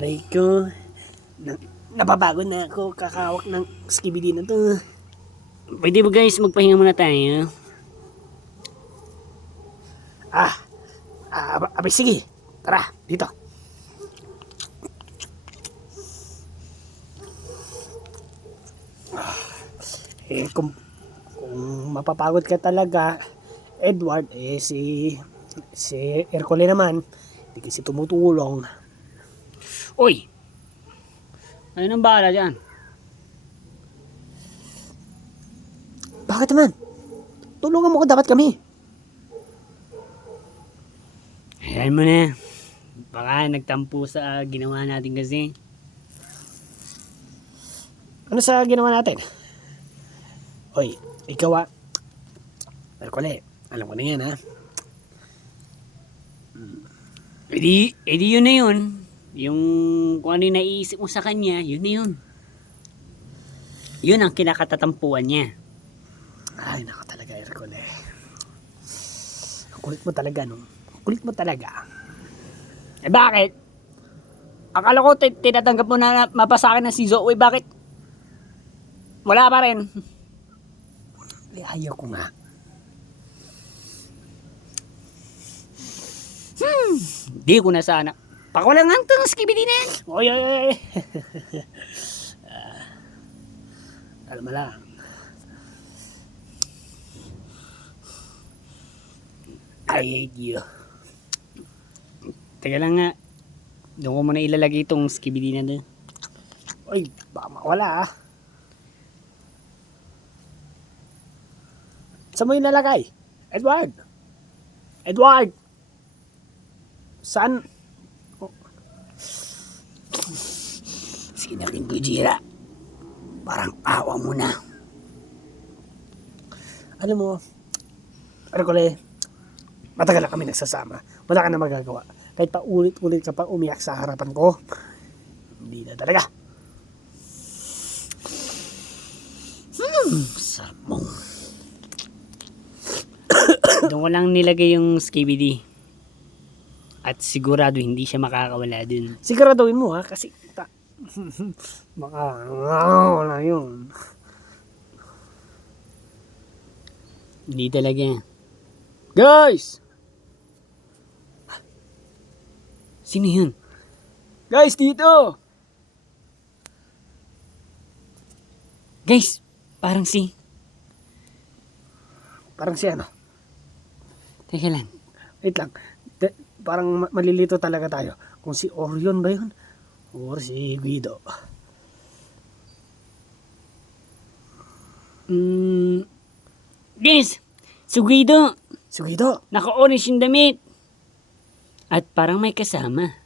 Aray ko, napapagod na ako kakawak ng skibidi na to. Pwede ba guys, magpahinga muna tayo? Abay sige, tara, dito. Kung mapapagod ka talaga, Edward, si Ercole naman, hindi kasi tumutulong. Uy! Ano nang bahala dyan? Bakit naman? Tulungan mo ko dapat kami. Ayan mo na. Baka nagtampo sa ginawa natin kasi. Ano sa ginawa natin? Oy, ikaw Ercole, alam ko na yan ha. Edi yun na yun. Yung kung ano yung naiisip mo sa kanya, yun na yun. Yun ang kinakatatampuan niya. Ay, nako talaga, Ercole. Ang kulit mo talaga, no? Ang kulit mo talaga. Eh bakit? Akala ko tinatanggap mo na mapasa akin ng si Zoe. Bakit? Wala pa rin. Ayaw ko nga. Di ko na sana. Pakulangan to ng skibidi na yan. Oy. Alam mo lang. I hate you. Teka lang nga. Doon ko muna ilalagay itong skibidi na doon. Oy, baka mawala Saan mo yung nalagay? Edward! Edward! Saan? Sige natin, Gujira. Parang awa mo na. Alam mo, Ercole, matagal na kami nagsasama. Wala ka na magagawa. Kahit pa ulit-ulit ka pa umiyak sa harapan ko, hindi na talaga. Sarap mong. Doon ko lang nilagay yung skibidi. At sigurado hindi siya makakawala dun. Siguraduhin mo ha, kasi baka wala yun. Hindi talaga. Guys! Sino yun? Guys, dito! Guys! Parang si... Parang si ano? Teka lang. Wait lang. Parang malilito talaga tayo. Kung si Orion ba yun? Or si Guido. Guys! Si Guido! Si Guido? Naka-orange yung damit. At parang may kasama.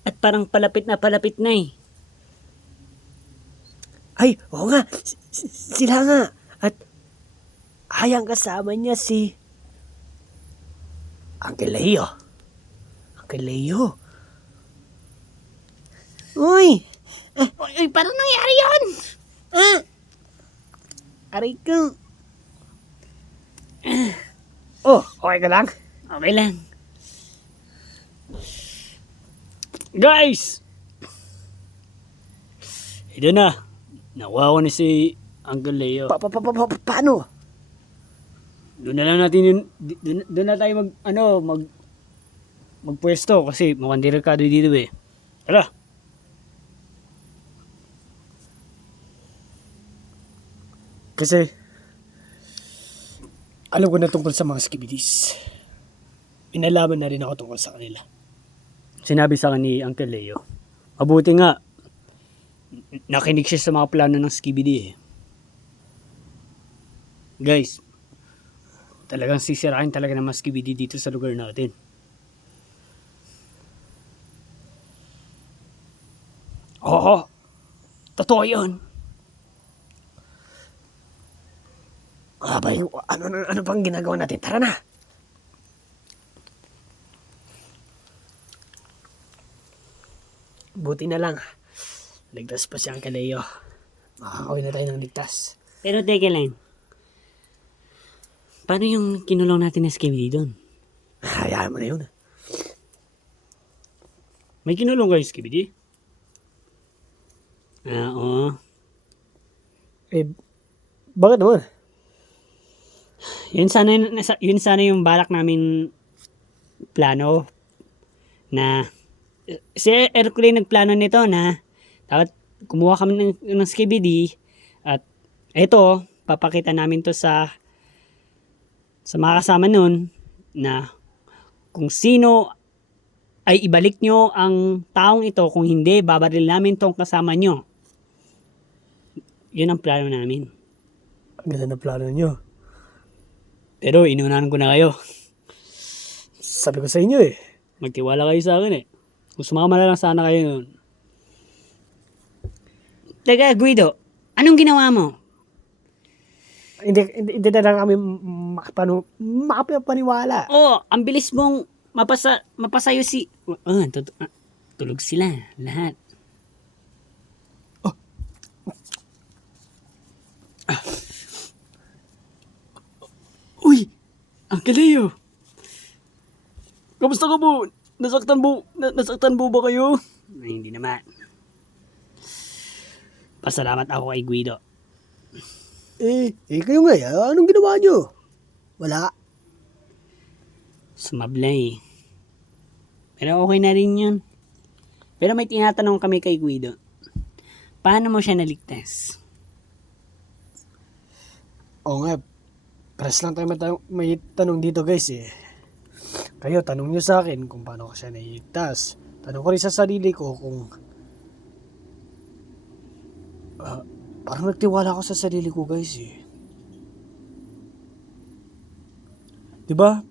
At parang palapit na eh. Ay, oo nga. Sila nga. At hayang kasama niya si Uncle Leo. Uncle Leo. Uy! Uy, paano nangyari yun? Aray ko. Oh, okay ka lang? Okay lang. Guys! Ito na. Nakuha ko na si Uncle Leo. Paano? Doon na lang natin yun. Doon na tayo magpwesto kasi mukhang delikado dito eh. Tara. Kasi, alam ko na tungkol sa mga skibidis. Inalaman na rin ako tungkol sa kanila. Sinabi sa akin ni Uncle Leo, mabuti nga, nakinig siya sa mga plano ng Skibidi eh. Guys, talagang sisirain talaga ng mga Skibidi dito sa lugar natin. Oo, totoo yun. Abay, ano pang ginagawa natin? Tara na! Buti na lang. Ligtas pa si Uncle Leo. Makakawin na tayo ng ligtas. Pero teka lang, paano yung kinulong natin na Skibidi doon? Hayaan mo na yun. May kinulong kayo Skibidi? Oo. Eh, bakit naman? Yun sana yung balak namin plano na si Hercules nagplano nito na dapat kumuha kami ng Skibidi at eto papakita namin to sa mga kasama nun na kung sino ay ibalik nyo ang taong ito, kung hindi babaril namin tong kasama nyo. Yun ang plano namin. Ang ganda ng plano nyo. Pero inunahan ko na kayo. Sabi ko sa inyo eh. Magtiwala kayo sa akin eh. Kung sumama na lang sana kayo noon. Teka, Guido, anong ginawa mo? Hindi na lang kami makapaniwala. Oh, ang bilis mong mapasayo si... tulog sila, lahat. Uy, Uncle Leo. Kamusta ka po? Nasaktan po ba kayo? Ay, hindi naman. Pasalamat ako kay Guido. Kayo nga, anong ginawa nyo? Wala. Sumablay. Pero okay na rin yun. Pero may tinatanong kami kay Guido. Paano mo siya naligtas? Oo nga, press lang tayo may tanong dito guys eh. Kayo, tanong nyo sa akin kung paano ko siya nailigtas. Tanong ko rin sa sarili ko kung... parang nagtiwala ako sa sarili ko guys eh. Diba?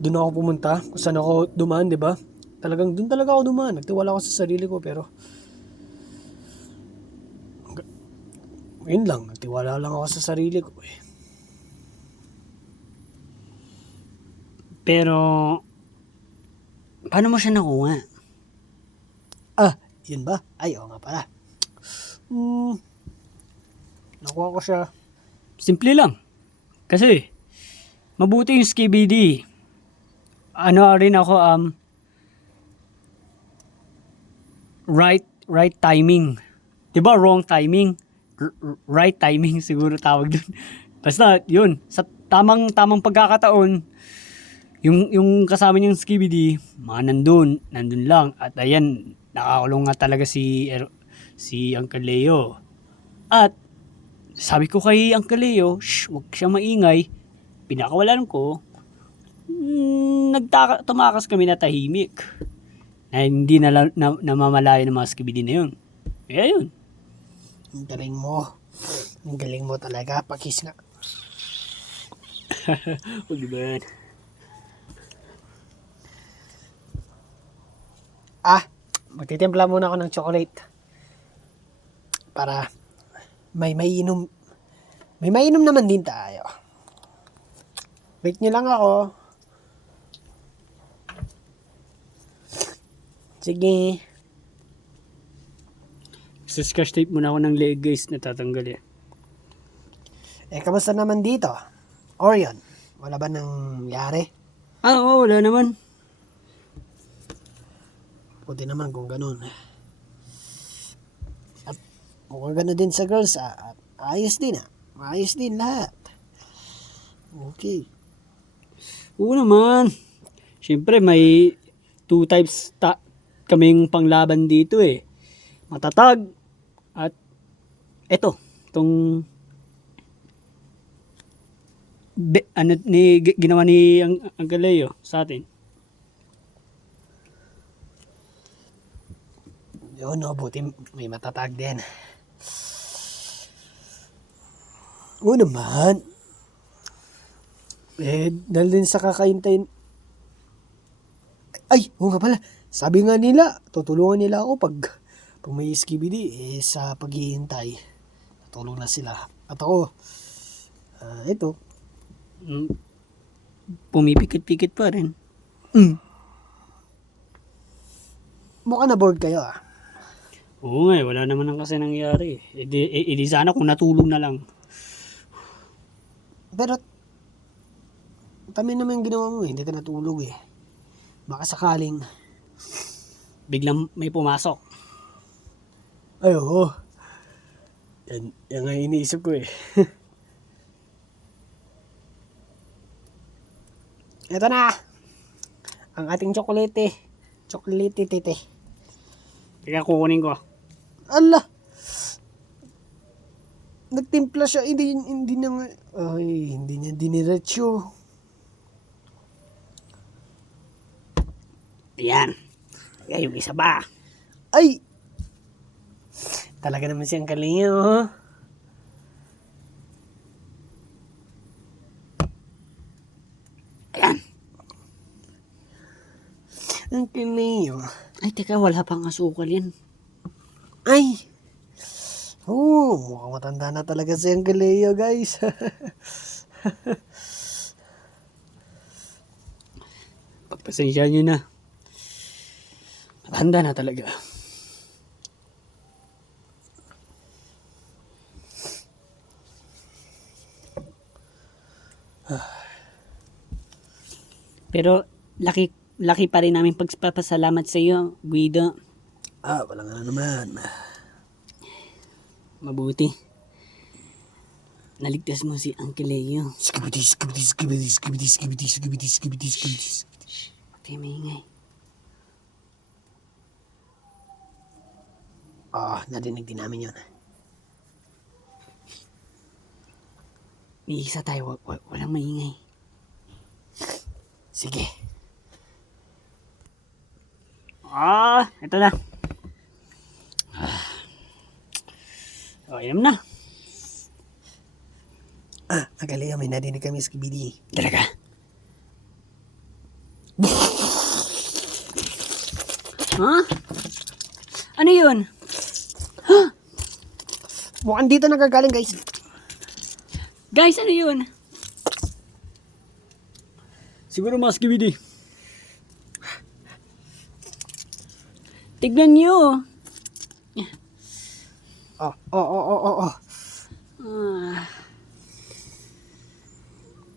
Doon ako pumunta, kung saan ako dumaan, diba? Doon talaga ako dumaan. Nagtiwala ako sa sarili ko pero... Yun lang, nagtiwala lang ako sa sarili ko eh. Pero, paano mo siya nakuha? Yun ba? Ay, oo nga pala. Nakuha ko siya. Simple lang. Kasi, mabuti yung Skibidi. Ano rin ako, right timing. Diba wrong timing? Right timing siguro tawag dun. Basta, yun. Sa tamang pagkakataon, yung kasama niyang Skibidi, nandun lang. At ayan, nakakulong nga talaga si Uncle Leo. At sabi ko kay Uncle Leo, wag siya maingay. Pinakawalan ko, tumakas kami na tahimik. Na hindi namamalayan ng mga Skibidi na yun. Kaya yun. Ang galing mo. Ang galing mo talaga. Pakis nga. Huwag ba? Magtitimpla muna ako ng chocolate. Para may mainom naman din tayo. Wait nyo lang ako. Sige. Scotch tape muna ako ng leg guys, natatanggal eh. Kamusta naman dito? Orion, wala ba nang yari? Oo, wala naman. Puti naman kung ganun. At kung gano'n din sa girls, ayos din Ayos din lahat. Okay. Oo naman. Siyempre may 2 types kaming panglaban dito eh. Matatag at itong ginawa ni ang Galeo sa atin. Yun, no, buti may matatag din. Oo naman. Dahil din sa kakaintay. Ay, oo nga pala. Sabi nga nila, tutulungan nila ako pag may skibidi, sa paghihintay. Tutulong na sila. At ako, ito. Pumipikit-pikit pa rin. Mukhang na-bored kayo ah. Oo nga, wala naman ang kasi nangyari. Edi sana kung natulog na lang. Pero, tama naman yung ginawa mo eh. Hindi ka natulog eh. Baka sakaling, Biglang may pumasok. ay oo. Yan nga iniisip ko eh. Ito na. Ang ating tsokolate. Tsokolate tete. Teka, kukunin ko. Ala. Nagtimpla siya. Hindi na nga. Ay, hindi niya diniretso. Ayan. Ayan, yung isa ba? Ay! Talaga naman siyang kalinga, oh. Ayan. Ang kalinga. Ay, teka, wala pang asukal yan. Ay! Oh, mukhang matanda na talaga siyang Galeo, guys. Pagpasensya nyo na. Matanda na talaga. Pero laki pa rin namin pagpapasalamat sa iyo, Guido. Wala nga naman. Mabuti. Naligtas mo si Uncle Leo. Skibidi, skibidi, skibidi, skibidi, skibidi, skibidi, skibidi, skibidi. Pati maingay. Narinig din namin yun. May isa tayo, walang maingay. Sige. Ito na. Inom na. Ang Galeo, may narinig kami skibidi. Talaga? Ano yun? Mukhang dito nagagaling, guys. Guys, ano yun? Siguro mas skibidi. Tignan nyo. Oh.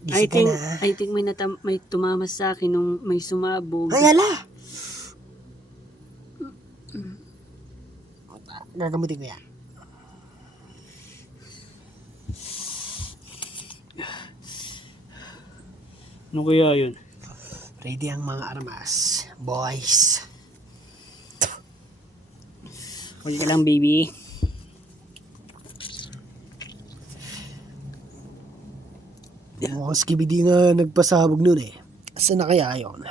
I Gising ka na. think may tumamas sa akin nung may sumabog. Ay, ala! Gagamutin ko yan. Ano kaya yun? Ready ang mga armas. Boys. Okay ka lang, baby. Mukhang skibidi nga nagpasabog nun eh. Saan na kaya yun?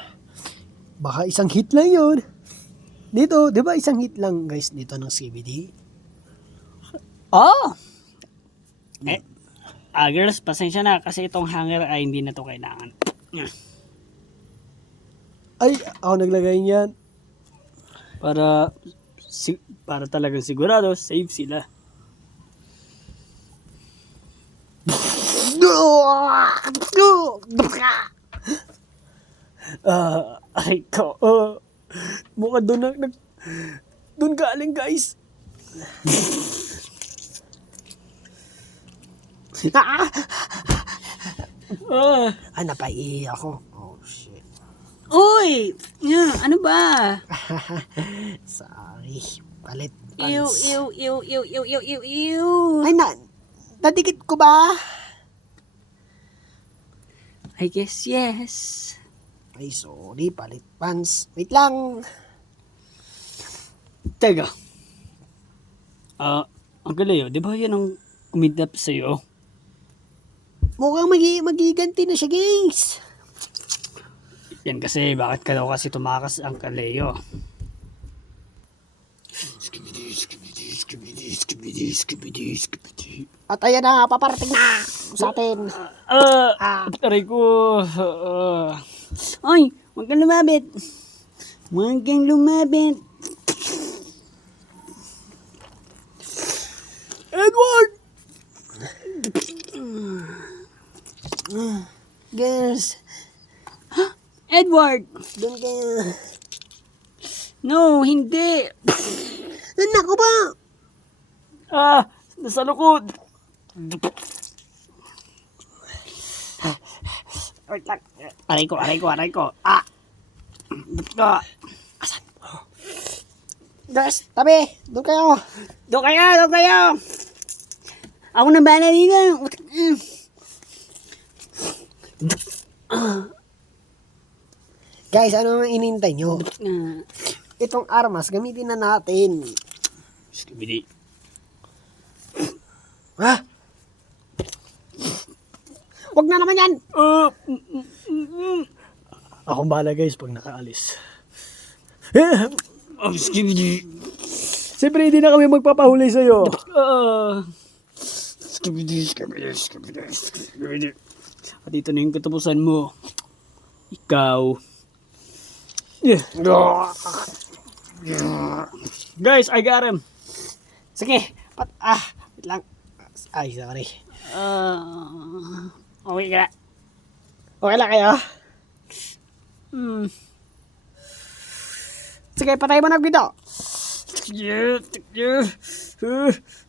Baka isang hit lang yun. Dito, di ba isang hit lang guys dito ng skibidi? Girls, pasensya na kasi itong hanger ay hindi na to kailangan. Ay, ako naglagay niyan. Para talagang sigurado, safe sila. Ay ko. Mukhang doon galing guys. Napaihi ako. Oh shit. Uy! Ano ba? Sorry. Palit Ew. Ay, nadikit ko ba? I guess yes. Ay, sorry. Palit pants. Wait lang. Teka. Ang Leo, di ba yan ang kumidnap sa'yo? Mukhang magiganti na siya, guys. Yan kasi, bakit ka daw kasi tumakas ang Kaleo? At ayan na, paparating na sa atin. Aray ko. Ay, huwag kang lumabit. Huwag kang lumabit. Edward! Girls, Edward! doon kayo. No, hindi. Naku ba? Nasa likod. Wait lang. Aray ko. Asan? Girls, tabi. Doon kayo. Doon kayo. Ako na bahala dito. Guys, ano ang inintay nyo? Itong armas, gamitin na natin. Skibidi. Ha? Wag na naman yan! Akong bahala guys pag nakaalis. Skibidi. Siyempre hindi na kami magpapahuli sa'yo. Skibidi. At ito na yung katapusan mo. Ikaw. Guys, I got him. Sige, wait lang. Ay, sorry. Okay ka. Okay lang kayo? Sige, patay mo na video.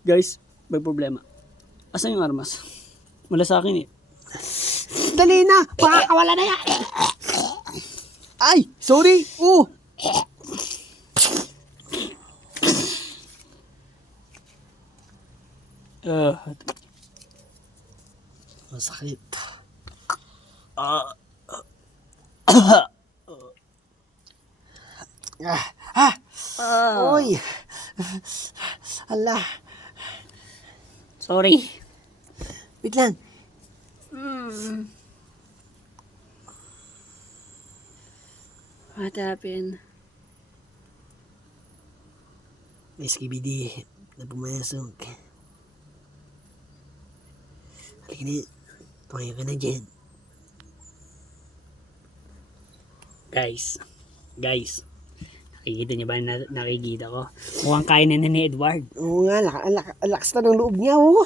Guys, may problema. Asan yung armas? Wala sa akin eh. Dali na, pakakawala na yan. Ay, sorry. Masakit. Oy. Hala. Sorry. Wait lang. What happened? May skibidi na pumasok. Halika na. Tumayo ka na dyan. Guys. Nakikita niyo ba na nakikita ko? Mukhang kain na ni Edward. Oo nga, ang lakas na ng loob niya, oh.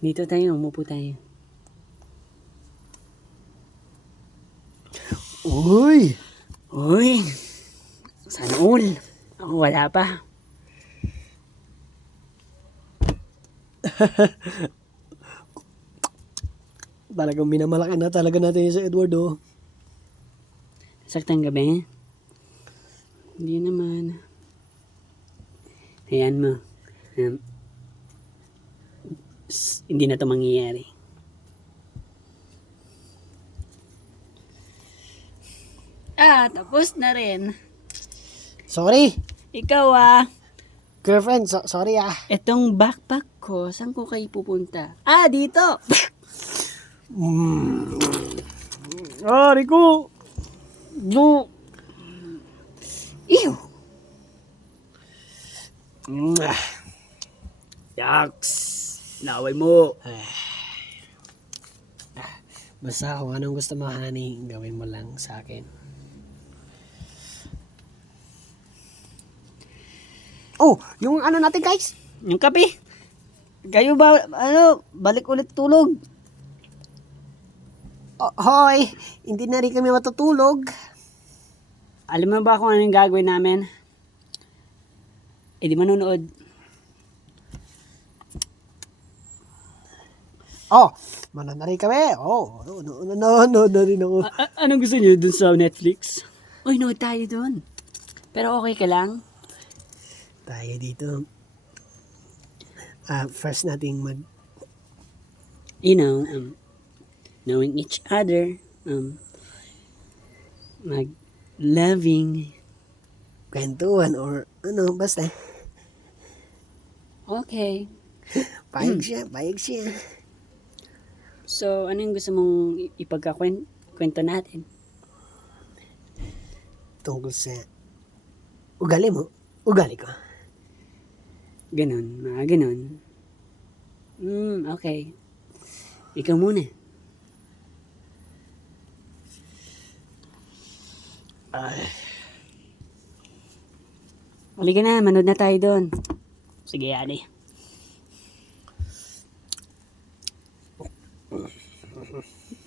Dito tayo, umupo tayo. Uy! Sana all. Ako wala pa. Talagang minamalaki na talaga natin sa Edward, oh. Saktang gabi? Hindi naman. Hayaan mo. Hindi na ito mangyayari. Tapos na rin. Sorry. Ikaw Girlfriend, sorry Etong backpack ko, saan ko kayo pupunta? Dito! Rico! No! Ew! Yaks! Naway mo. Basta kung anong gusto mo, honey, gawin mo lang sa akin. Oh, yung ano natin, guys? Yung kape. Kayo ba, balik ulit tulog. Hoy, hindi na rin kami matutulog. Alam mo ba kung ano yung gagawin namin? Di manunood. Mananari kami. No, rin ako. Anong gusto niyo dun sa Netflix? Uy, nood tayo dun. Pero okay ka lang? Tayo dito. First nating Knowing each other, loving. kwentuhan or basta. Okay. Payag siya, payag siya. So, ano yung gusto mong ipagkakwento natin? Tungkol sa ugali mo, ugali ko. Ganon, mga ganon. Okay. Ikaw muna. Ay, Halika na, manood na tayo doon. Sige, Ali.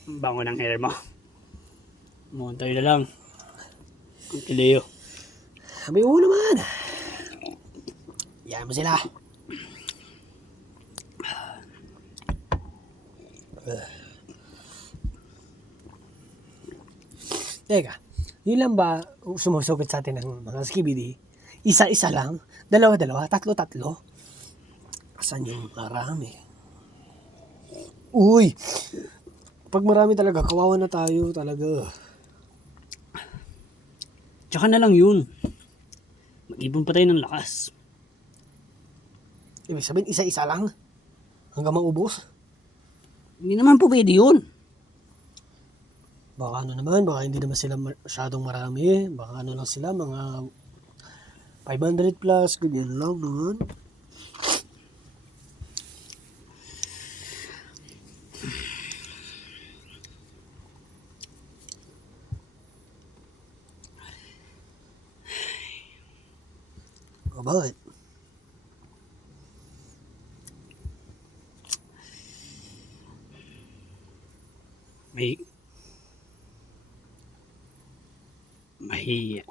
Bango ng hair mo. Muntay na lang. Ang Leo. sabi mo naman. Yan mo sila. Teka, yun lang ba sumusugat sa atin ng mga skibidi? Isa-isa lang? Dalawa-dalawa? Tatlo-tatlo? Asan yung marami? Uy! Pag marami talaga, kawawa na tayo talaga. Tsaka na lang yun. Mag-ibon pa tayo ng lakas. Ibig sabihin, isa-isa lang? Hanggang maubos? Hindi naman po pwede yun. Baka ano naman, baka hindi naman sila masyadong marami. Baka ano lang sila, mga 500 plus, ganyan lang naman. O bakit?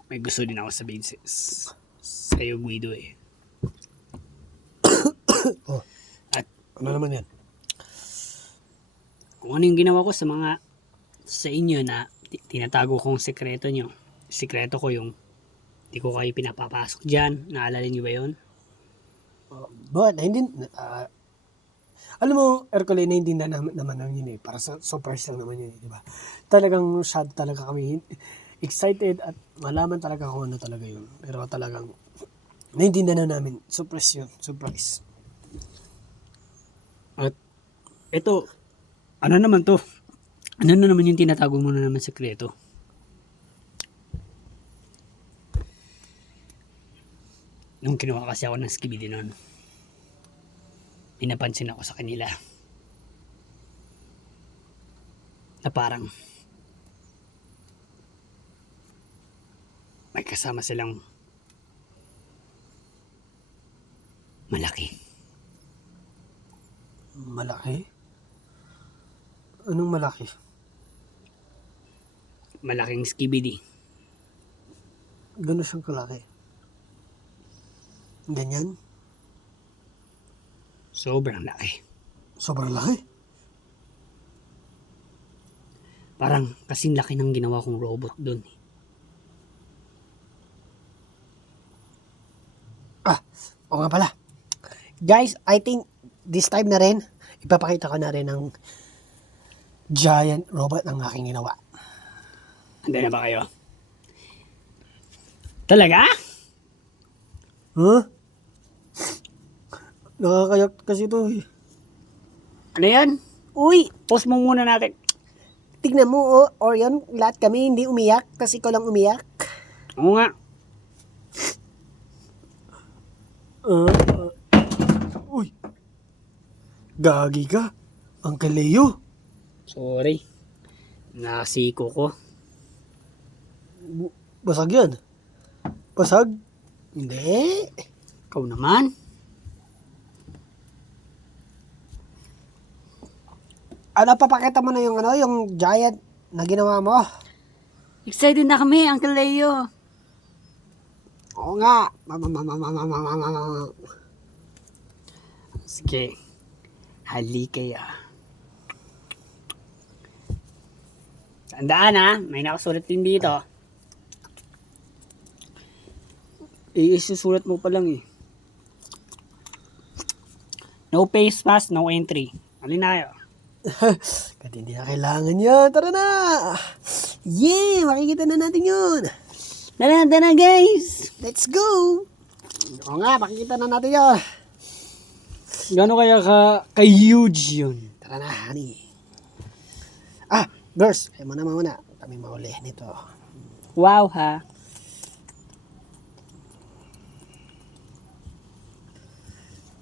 May gusto din ako sabihin sa'yo, Guido eh. Oh, At ano naman yan? kung ano yung ginawa ko sa inyo na tinatago kong sekreto nyo. Sekreto ko yung hindi ko kayo pinapapasok dyan. Naalala nyo ba yun? But, hindi, alam mo, Ercole, na hindi na naman yun eh. Para sa surprise lang naman yun eh, di ba? Talagang sad talaga kami. Excited at malaman talaga kung ano talaga yun. Pero talagang, naintindihan na namin. Surprise yun. Surprise. At ito, ano naman to? Ano na naman yung tinatago mo na naman sekreto? Nung kinuha kasi ako ng skibidi noon, pinapansin ako sa kanila na parang may kasama silang malaki. Malaki? Anong malaki? Malaking skibidi. Gano'n siyang kalaki. Ganyan? Sobrang laki. Sobrang laki? Parang kasing laki ng ginawa kong robot doon. O nga pala. Guys, I think this time na rin, ipapakita ko na rin ng giant robot ang aking ginawa. Handa na ba kayo? Talaga? Huh? Nakakayak kasi ito eh. Ano yan? Uy, post mo muna natin. Tignan mo, oh, Orion, lahat kami hindi umiyak, kasi ikaw lang umiyak. Oo nga. Uy, gagi ka, Uncle Leo. Sorry. Nasiko ko. Basag yan. Basag? Hindi. Ikaw naman. Ano, papakita mo na yung yung giant na ginawa mo? Excited na kami, Uncle Leo. Oo nga. Sige. Halika. Tandaan ha, may nakasulat din dito. Isusulat mo pa lang eh. No face pass, no entry. Alin na kayo? Kahit hindi na kailangan yan. Tara na! Yeah! Makikita na natin yun. Tara guys! Let's go! Oo nga, makikita na natin yun. Gano'n kaya ka-huge yun? Tara na, honey. Ah, girls, ay muna. Kami mahuli nito. Wow, ha?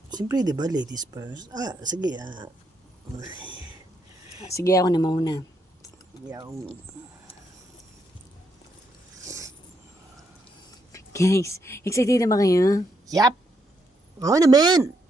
Siyempre, di ba, ladies first? Ah, sige, Sige, ako na mauna. yung... Guys, excited na ba kayo? Yap! Oo naman!